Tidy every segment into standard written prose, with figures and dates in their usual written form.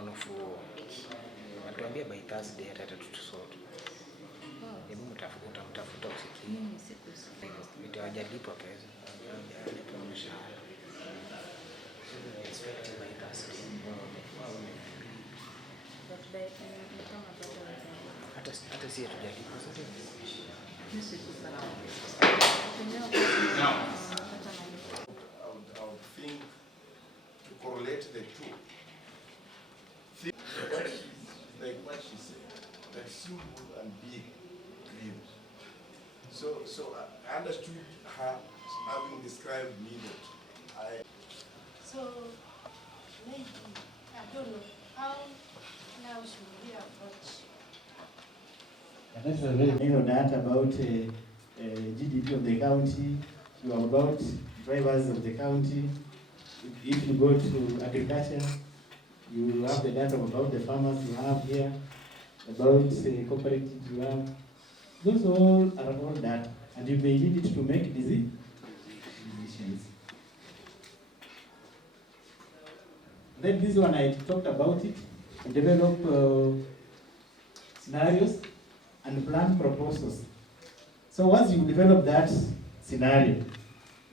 Manufu atuambia by Thursday hata tutusort. Hebu mtafuta usikie. Mimi sikusikia. Nitawajalipa pesa. Nitawajalipa mshahara. Expect by Thursday. But by kama bado hata si hatujalipa sasa. mimi sikupata. I would think to correlate the two. Like what she said, that simple and big dreams. So I understood her having described me that So maybe, I don't know, how now should we approach? And that's a very main on that about GDP of the county, you are about drivers of the county. If you go to agriculture, you have the data about the farmers you have here, about cooperatives you have. Those all are all that, and you may need it to make decisions. Then this one I talked about it, and develop scenarios and plan proposals. So once you develop that scenario,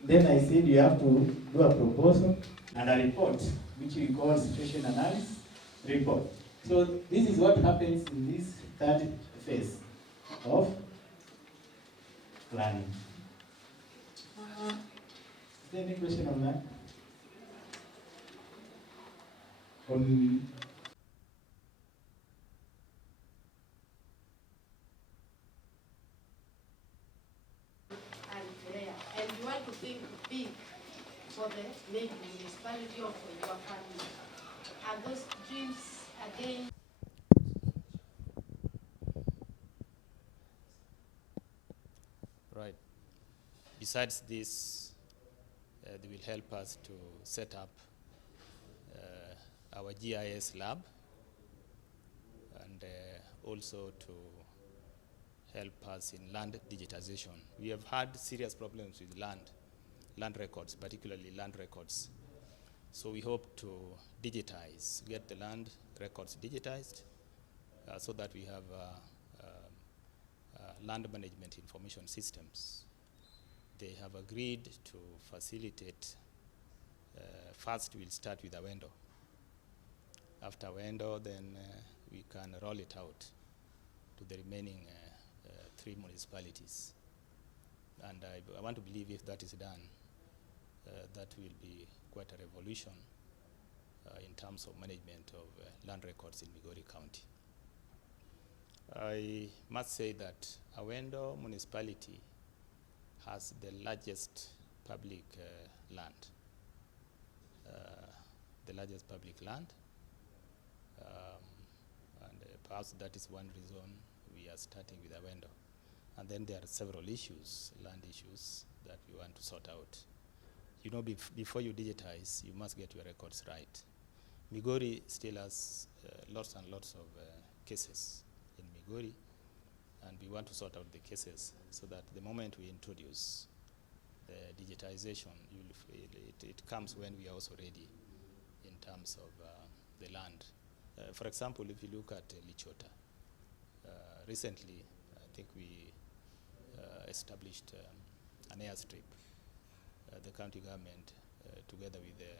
then I said you have to do a proposal and a report, which we call situation analysis report. So this is what happens in this third phase of planning. Is there any question on that? And you want to think big for the maybe municipality or for your family. Are those dreams again? Right. Besides this, they will help us to set up our GIS lab and also to help us in land digitization. We have had serious problems with land records, particularly land records. So we hope to digitize, get the land records digitized so that we have land management information systems. They have agreed to facilitate. First, we'll start with Awendo. After Awendo, then we can roll it out to the remaining 3 municipalities. And I want to believe if that is done, that will be quite a revolution in terms of management of land records in Migori County. I must say that Awendo municipality has the largest public land. And perhaps that is one reason we are starting with Awendo. And then there are several issues, land issues, that we want to sort out. You know, before you digitize, you must get your records right. Migori still has lots and lots of cases in Migori, and we want to sort out the cases so that the moment we introduce the digitization, it comes when we are also ready in terms of the land. For example, if you look at Lichota, recently I think we established an airstrip. The county government, together with the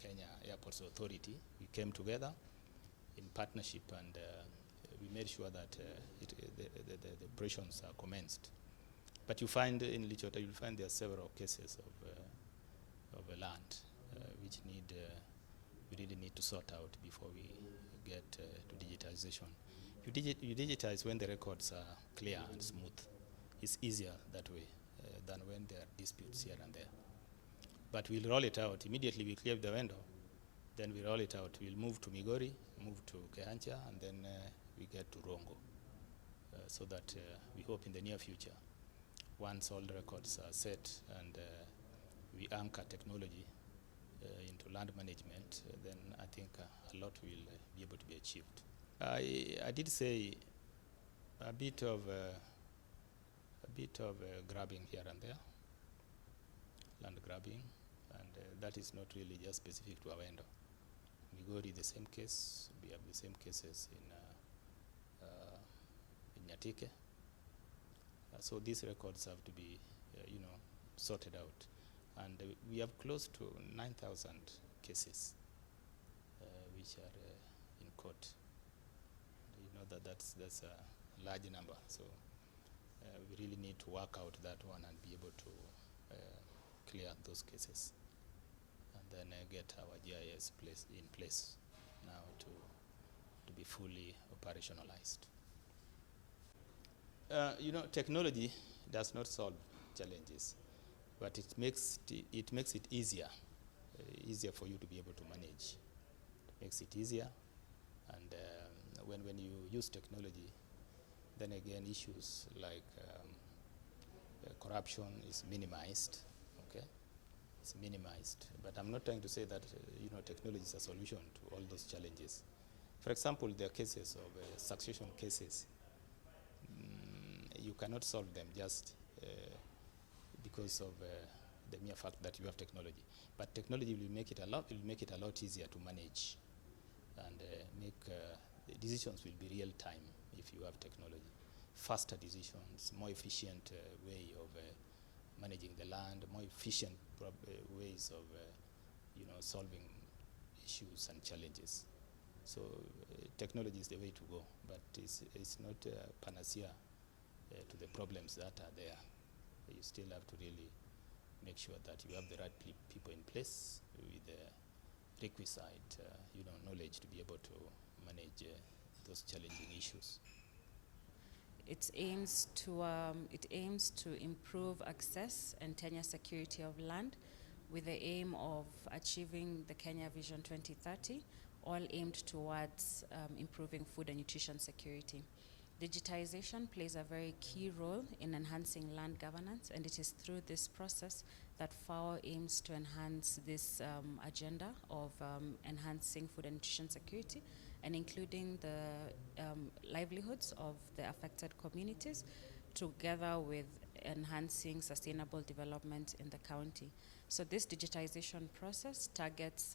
Kenya Airports Authority, we came together in partnership and we made sure that the operations are commenced. But you find in Lichota, you'll find there are several cases of land which we really need to sort out before we get to digitization. You digitize when the records are clear and smooth. It's easier that way than when there are disputes here and there. But we'll roll it out. Immediately we clear the window, then we roll it out. We'll move to Migori, move to Kehancha, and then we get to Rongo. So that we hope in the near future, once all the records are set and we anchor technology into land management, then I think a lot will be able to be achieved. I did say a bit of grabbing here and there, land grabbing, and that is not really just specific to Awendo. Migori, the same case. We have the same cases in Nyatike. So these records have to be, sorted out. And we have close to 9,000 cases which are in court. You know that's a large number. So we really need to work out that one and be able to clear those cases, and then get our GIS in place now to be fully operationalized. Technology does not solve challenges, but it makes it easier for you to be able to manage. It makes it easier, and when you use technology, then again issues like corruption is minimized. Okay, it's minimized. But I'm not trying to say that technology is a solution to all those challenges. For example, there are cases of succession cases. You cannot solve them just because of the mere fact that you have technology. But technology will make it a lot easier to manage, and the decisions will be real time if you have technology. Faster decisions, more efficient way of managing the land, more efficient ways of solving issues and challenges. So technology is the way to go, but it's not a panacea to the problems that are there. You still have to really make sure that you have the right people in place with the requisite knowledge to be able to manage those challenging issues. It aims to improve access and tenure security of land with the aim of achieving the Kenya Vision 2030, all aimed towards improving food and nutrition security. Digitization plays a very key role in enhancing land governance, and it is through this process that FAO aims to enhance this agenda of enhancing food and nutrition security and including the livelihoods of the affected communities, together with enhancing sustainable development in the county. So this digitization process targets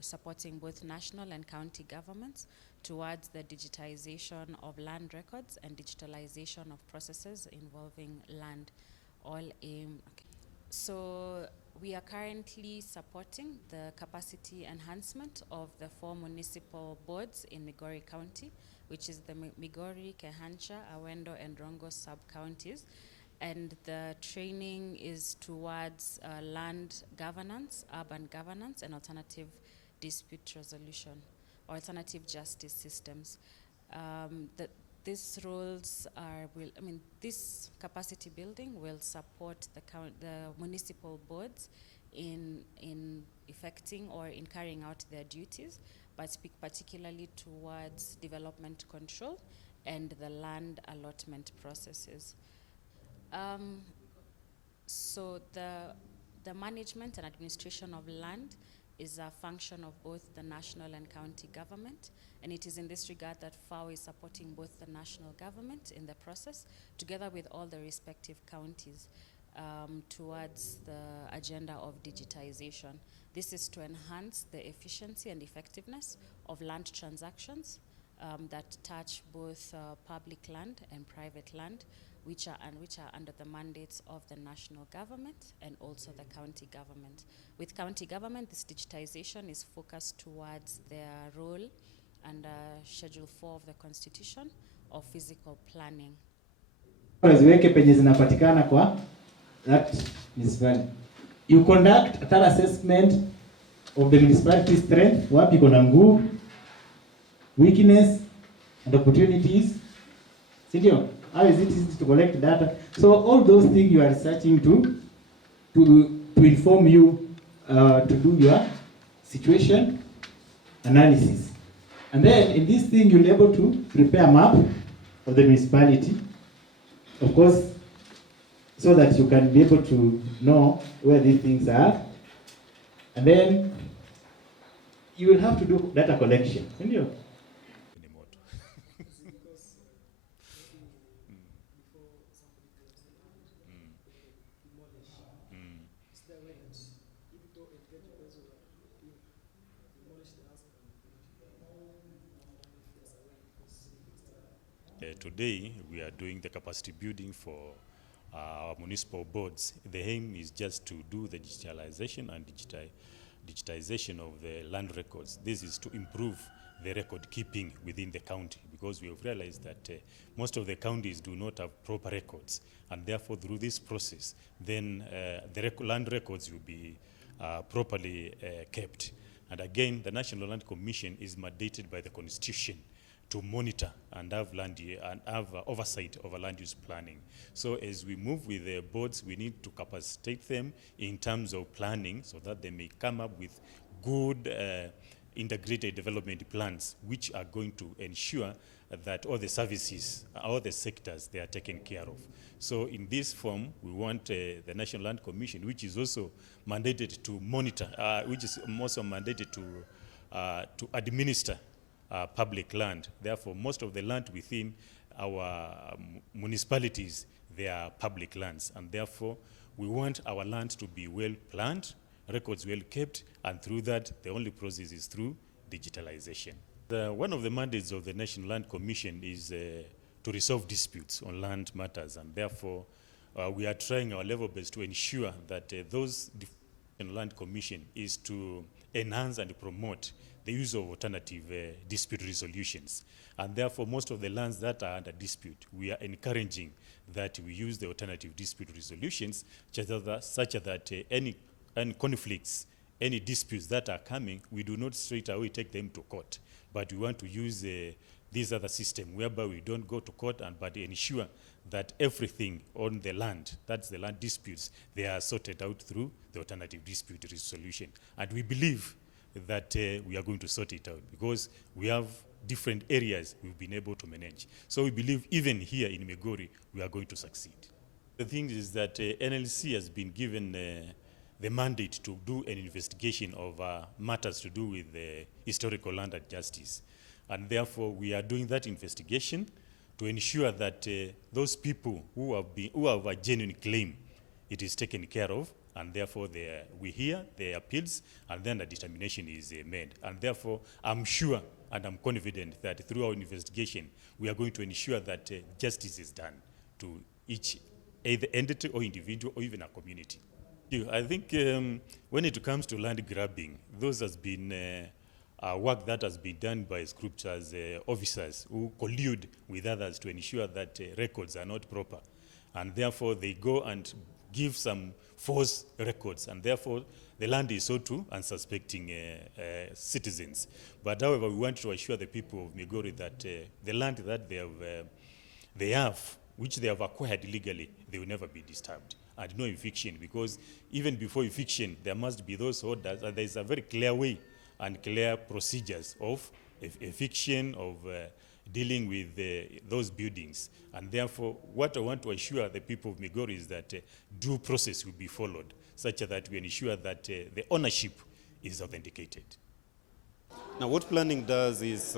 supporting both national and county governments towards the digitization of land records and digitalization of processes involving land, all aim. Okay. So we are currently supporting the capacity enhancement of the 4 municipal boards in Migori County, which is the Migori, Kehancha, Awendo, and Rongo sub-counties. And the training is towards land governance, urban governance, and alternative dispute resolution, or alternative justice systems. These roles this capacity building will support the municipal boards in effecting or in carrying out their duties, but speak particularly towards development control and the land allotment processes. So the management and administration of land is a function of both the national and county government, and it is in this regard that FAO is supporting both the national government in the process, together with all the respective counties, towards the agenda of digitization. This is to enhance the efficiency and effectiveness of land transactions that touch both public land and private land, which are under the mandates of the national government and also the county government. With county government, this digitization is focused towards their role under Schedule 4 of the Constitution of physical planning. Ziweke penye zinapatikana kwa that municipality. You conduct a thorough assessment of the municipality strength, wapi kuna nguvu, weakness, and opportunities. Sindio? How is it easy to collect data? So all those things you are researching to inform you to do your situation analysis. And then in this thing you'll be able to prepare a map of the municipality, of course, so that you can be able to know where these things are. And then you will have to do data collection. Sindio? Today, we are doing the capacity building for our municipal boards. The aim is just to do the digitalization and digitization of the land records. This is to improve the record keeping within the county, because we have realized that most of the counties do not have proper records, and therefore through this process then the land records will be properly kept. And again, the National Land Commission is mandated by the Constitution to monitor and have oversight over land use planning. So as we move with the boards, we need to capacitate them in terms of planning so that they may come up with good integrated development plans, which are going to ensure that all the services, all the sectors, they are taken care of. So in this form, we want the National Land Commission, which is also mandated to monitor, which is also mandated to administer public land. Therefore, most of the land within our municipalities, they are public lands, and therefore we want our land to be well planned, records well kept, and through that, the only process is through digitalization. One of the mandates of the National Land Commission is to resolve disputes on land matters, and therefore we are trying our level best to ensure that those Land Commission is to enhance and promote the use of alternative dispute resolutions. And therefore, most of the lands that are under dispute, we are encouraging that we use the alternative dispute resolutions such that any conflicts, any disputes that are coming, we do not straight away take them to court. But we want to use this other system whereby we don't go to court but ensure that everything on the land, that's the land disputes, they are sorted out through the alternative dispute resolution. And we believe that we are going to sort it out because we have different areas we've been able to manage. So we believe even here in Migori, we are going to succeed. The thing is that NLC has been given the mandate to do an investigation of matters to do with historical land and justice. And therefore, we are doing that investigation to ensure that those people who have a genuine claim, it is taken care of, and therefore we hear their appeals, and then a determination is made. And therefore, I'm sure and I'm confident that through our investigation, we are going to ensure that justice is done to each either entity or individual or even a community. I think when it comes to land grabbing, those has been work that has been done by scriptures officers who collude with others to ensure that records are not proper. And therefore, they go and give some false records, and therefore the land is sold to unsuspecting citizens. But however, we want to assure the people of Migori that the land that they have, which they have acquired illegally, they will never be disturbed. And no eviction, because even before eviction, there must be those orders, and there is a very clear way and clear procedures of eviction, of dealing with those buildings. And therefore, what I want to assure the people of Migori is that due process will be followed, such that we ensure that the ownership is authenticated. Now, what planning does is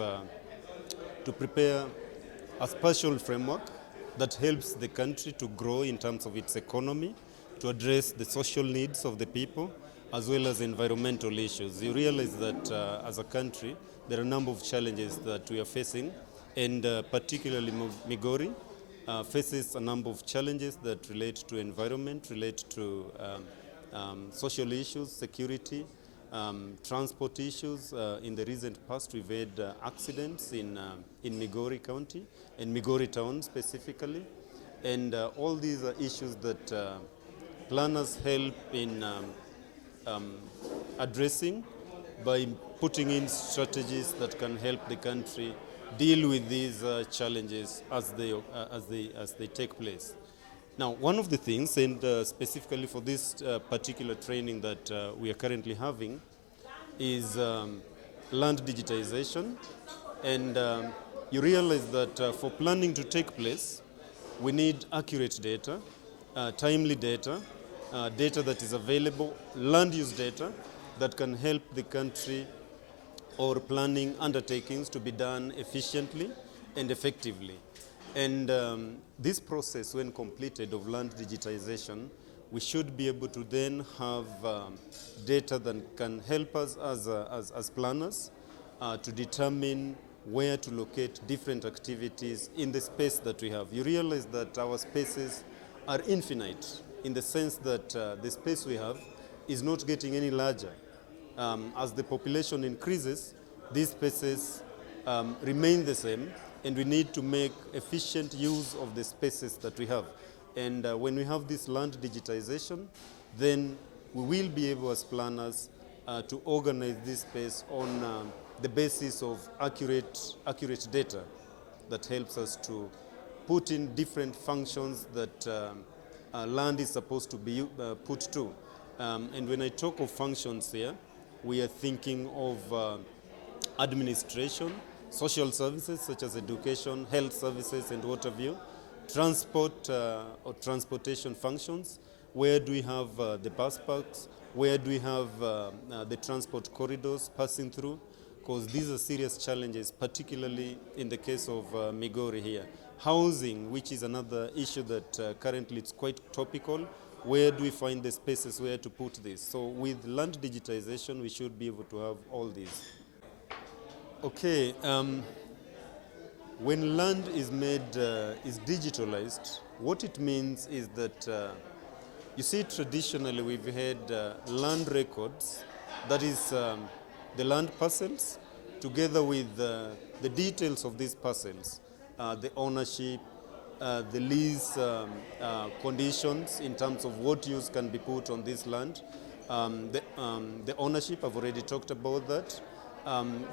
to prepare a spatial framework that helps the country to grow in terms of its economy, to address the social needs of the people, as well as environmental issues. You realize that as a country, there are a number of challenges that we are facing, and particularly Migori faces a number of challenges that relate to environment, relate to social issues, security, transport issues. In the recent past, we've had accidents in Migori County, in Migori Town specifically, and all these are issues that planners help in addressing by putting in strategies that can help the country deal with these challenges as they take place. Now, one of the things, and specifically for this particular training that we are currently having, is land digitization. And you realize that for planning to take place, we need accurate data, timely data, data that is available, land use data that can help the country or planning undertakings to be done efficiently and effectively. And this process, when completed, of land digitization, we should be able to then have data that can help us as planners to determine where to locate different activities in the space that we have. You realize that our spaces are infinite in the sense that the space we have is not getting any larger. As the population increases, these spaces remain the same, and we need to make efficient use of the spaces that we have. And when we have this land digitization, then we will be able as planners to organize this space on the basis of accurate data that helps us to put in different functions that land is supposed to be put to. And when I talk of functions here, we are thinking of administration, social services such as education, health services, and what have you, transport or transportation functions. Where do we have the bus parks? Where do we have the transport corridors passing through? Because these are serious challenges, particularly in the case of Migori here. Housing, which is another issue that currently it's quite topical. Where do we find the spaces where to put this? So with land digitization, we should be able to have all these. Okay, when land is is digitalized, what it means is that, you see, traditionally we've had land records, that is the land parcels, together with the details of these parcels, the ownership, the lease conditions in terms of what use can be put on this land. The ownership, I've already talked about that.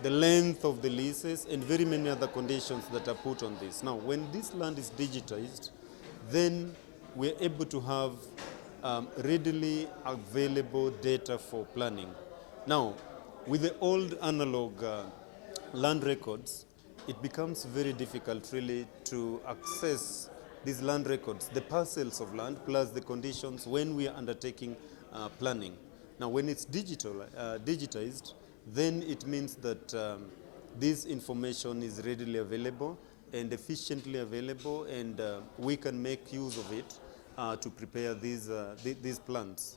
The length of the leases, and very many other conditions that are put on this. Now, when this land is digitized, then we're able to have readily available data for planning. Now, with the old analog land records, it becomes very difficult really to access these land records, the parcels of land, plus the conditions when we are undertaking planning. Now, when it's digitized, then it means that this information is readily available and efficiently available, and we can make use of it to prepare these plans.